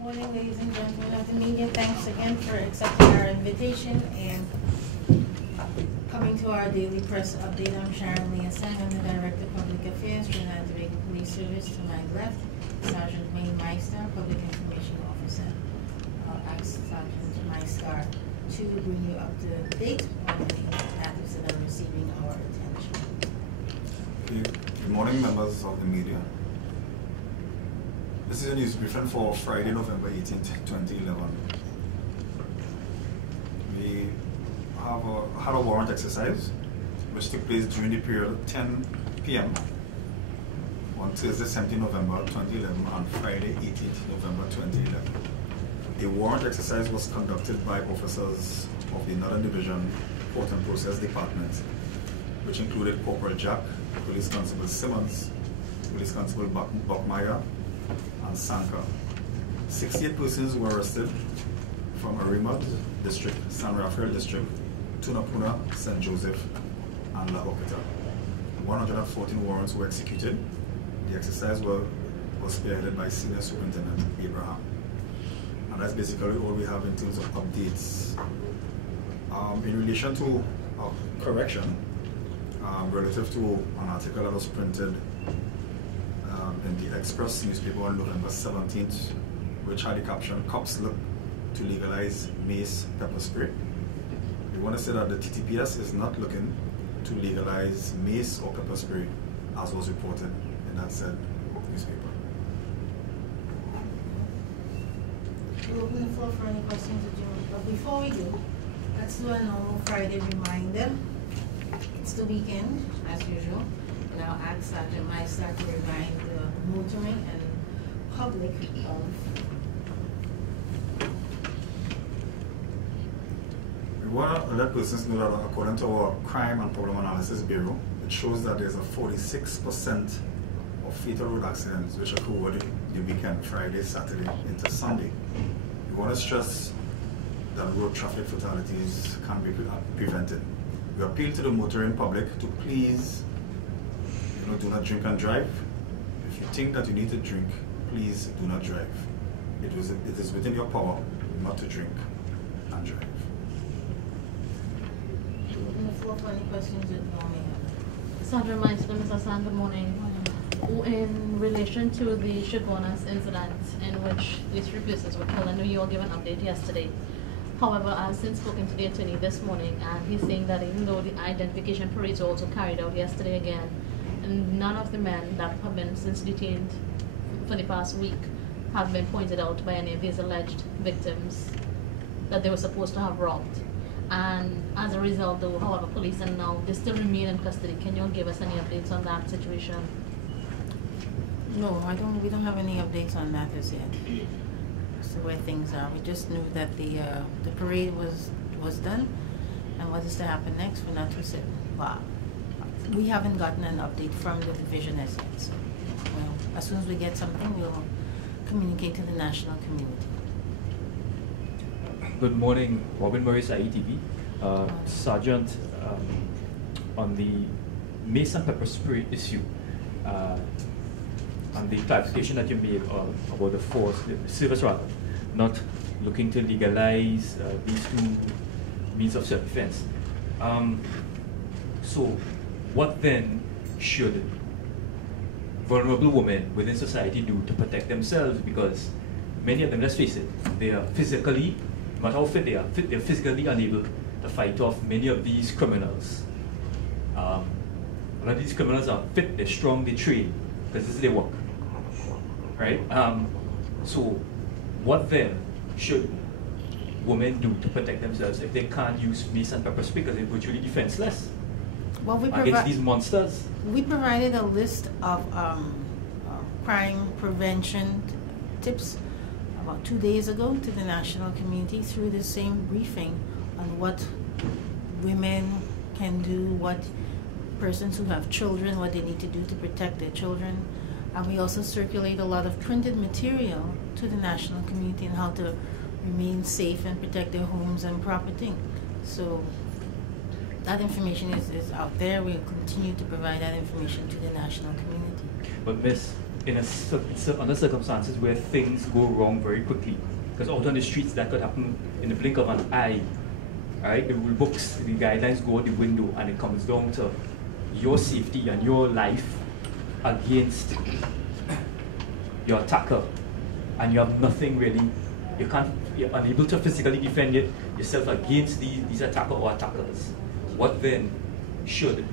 Morning, ladies and gentlemen of the media. Thanks again for accepting our invitation and coming to our daily press update. I'm Sharon Lee Asang. I'm the Director of Public Affairs, Trinidad and Tobago Police Service. To my left, Sergeant Wayne Meister, Public Information Officer. I'll ask Sergeant Meister to bring you up to date on the matters that are receiving our attention. Good morning, members of the media. This is a news briefing for Friday, November 18th, 2011. We had a warrant exercise which took place during the period 10 p.m. on Thursday, 17 November 2011 and Friday, 18th November 2011. The warrant exercise was conducted by officers of the Northern Division Port and Process Department, which included Corporal Jack, Police Constable Simmons, Police Constable Buckmeyer, and Sanka. 68 persons were arrested from Arimad District, San Rafael District, Tunapuna, St. Joseph, and La Hopita. 114 warrants were executed. The exercise was spearheaded by Senior Superintendent Abraham. And that's basically all we have in terms of updates. In relation to correction, relative to an article that was printed in the Express newspaper on November 17th, which had the caption, "Cops look to legalize mace pepper spray." We want to say that the Ttps is not looking to legalize mace or pepper spray, as was reported in that said newspaper. We'll open the floor for any questions that you want. But before we do, let's do a normal Friday reminder. It's the weekend, as usual, and I'll ask Sergeant Meister to remind the motoring and public of we want to let persons know that according to our Crime and Problem Analysis Bureau, it shows that there's a 46% of fatal road accidents which occur over the weekend, Friday, Saturday into Sunday. We want to stress that road traffic fatalities can be prevented. We appeal to the motoring public to please do not drink and drive. If you think that you need to drink, please do not drive. It is within your power not to drink and drive. open the floor for any questions that you may have. Sergeant Meister, Mr. San, good morning. In relation to the Chaguanas incident in which these 3 persons were killed, I know you all gave an update yesterday. However, I've since spoken to the attorney this morning, and he's saying that even though the identification parades were also carried out yesterday again, and none of the men that have been since detained for the past week have been pointed out by any of these alleged victims that they were supposed to have robbed. And as a result, though, however, police and now they still remain in custody. Can you give us any updates on that situation? No, we don't have any updates on that as yet. So where things are. We just knew that the parade was done, and what is to happen next, we're not too certain. Wow. We haven't gotten an update from the division as yet. So, as soon as we get something, we'll communicate to the national community. Good morning, Robin Morris, IETV. Sergeant, on the mace and pepper spray issue, and the clarification that you made about the force, the service rather, not looking to legalize these 2 means of self-defense. So, what then should vulnerable women within society do to protect themselves? Because many of them, let's face it, they are physically, no matter how fit they are, they're physically unable to fight off many of these criminals. A lot of these criminals are fit, they're strong, they train, because this is their work. Right? So, what then should women do to protect themselves if they can't use mace and pepper spray because they're virtually defenseless against these monsters? We provided a list of crime prevention tips about 2 days ago to the national community through the same briefing on what women can do, what persons who have children, what they need to do to protect their children. And we also circulate a lot of printed material to the national community on how to remain safe and protect their homes and property. So that information is out there. We'll continue to provide that information to the national community. But Miss, under circumstances where things go wrong very quickly. Because out on the streets, that could happen in the blink of an eye. Right? The rule books, the guidelines go out the window, and it comes down to your safety and your life against your attacker, and you have nothing really. You're unable to physically defend yourself against these attacker or attackers. What then should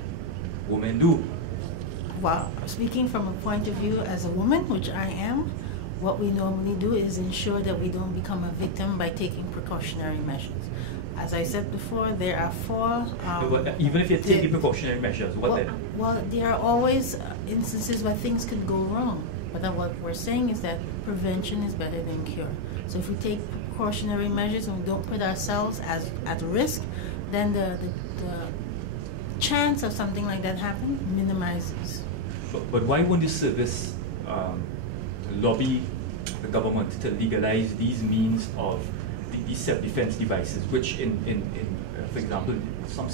women do? Well, speaking from a point of view as a woman, which I am, what we normally do is ensure that we don't become a victim by taking precautionary measures. As I said before, there are four... even if you're taking precautionary measures, what then? Well, there are always instances where things could go wrong. But then what we're saying is that prevention is better than cure. So if we take precautionary measures and we don't put ourselves at risk, then the chance of something like that happening minimizes. But why won't the service lobby the government to legalize these means of these self-defense devices, which for example, some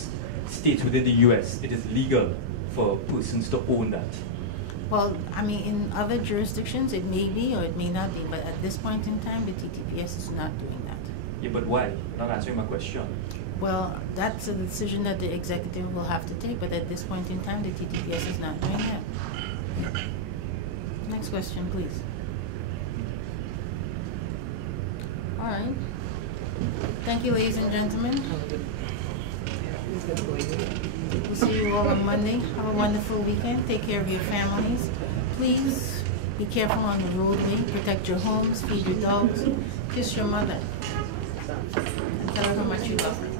states within the US, it is legal for persons to own that? Well, I mean, in other jurisdictions, it may be or it may not be, but at this point in time, the TTPS is not doing that. Yeah, but why? You're not answering my question. Well, that's a decision that the executive will have to take, but at this point in time, the TTPS is not doing that. Next question, please. All right. Thank you, ladies and gentlemen. We'll see you all on Monday. Have a wonderful weekend. Take care of your families. Please be careful on the roadway. Protect your homes. Feed your dogs. Kiss your mother. And tell her how much you love her.